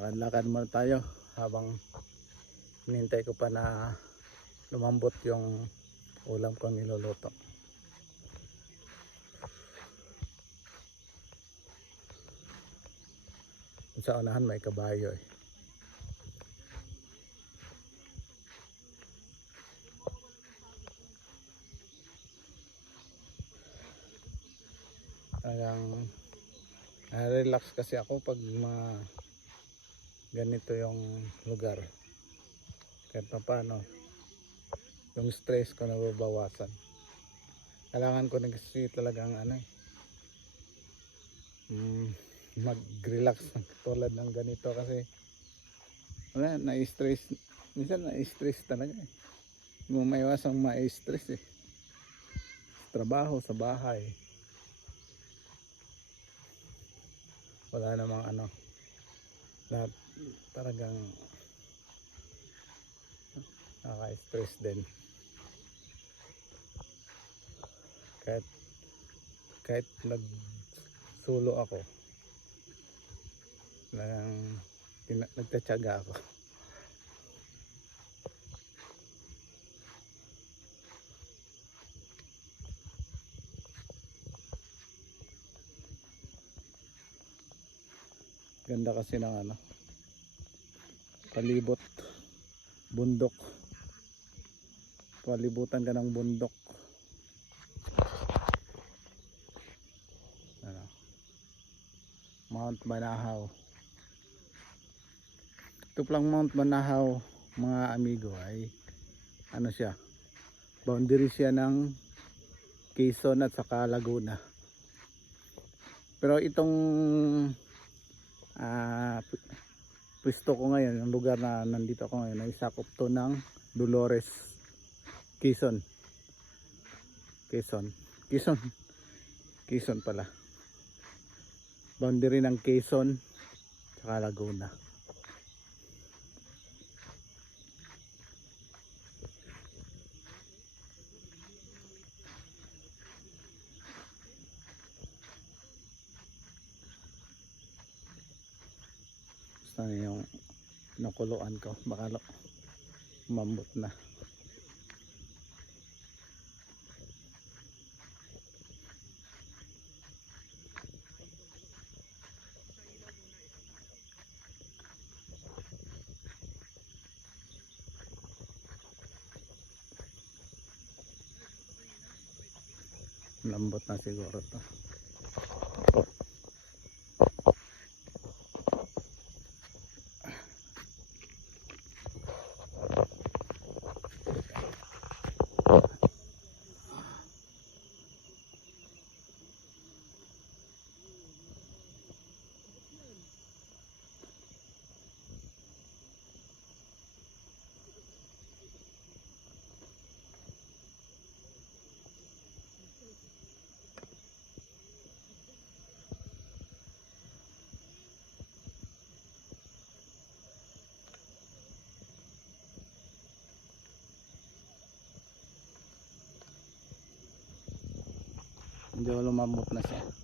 Lakad-lakad muna tayo habang hinintay ko pa na lumambot yung ulam ko niluluto. Sa unahan may kabayo eh. Talagang relax kasi ako pag ganito yung lugar. Kahit pa paano yung stress ko nababawasan. Kailangan ko kasi talagang mag-relax tulad ng ganito kasi wala, na-stress. Minsan na-stress talaga eh. Hindi mo maiwasang ma-stress eh. Sa trabaho, sa bahay. Wala namang lahat talagang nakaka-stress din. Kahit nagsulo ako, nagtatyaga ako. Ganda kasi ng palibot, bundok. Palibutan ka ng bundok. Mount Banahaw. Ito lang Mount Banahaw, mga amigo, ay siya, boundary siya ng Quezon at saka Laguna. Pero itong pwesto ko ngayon, yung lugar na nandito ako ngayon, ay sakop to ng Dolores, Quezon pala, boundary ng Quezon saka Laguna. Gusto niyo yung nakuluan ko, baka umambot na. Lambot na siguro to. Hindi, lumambot na siya.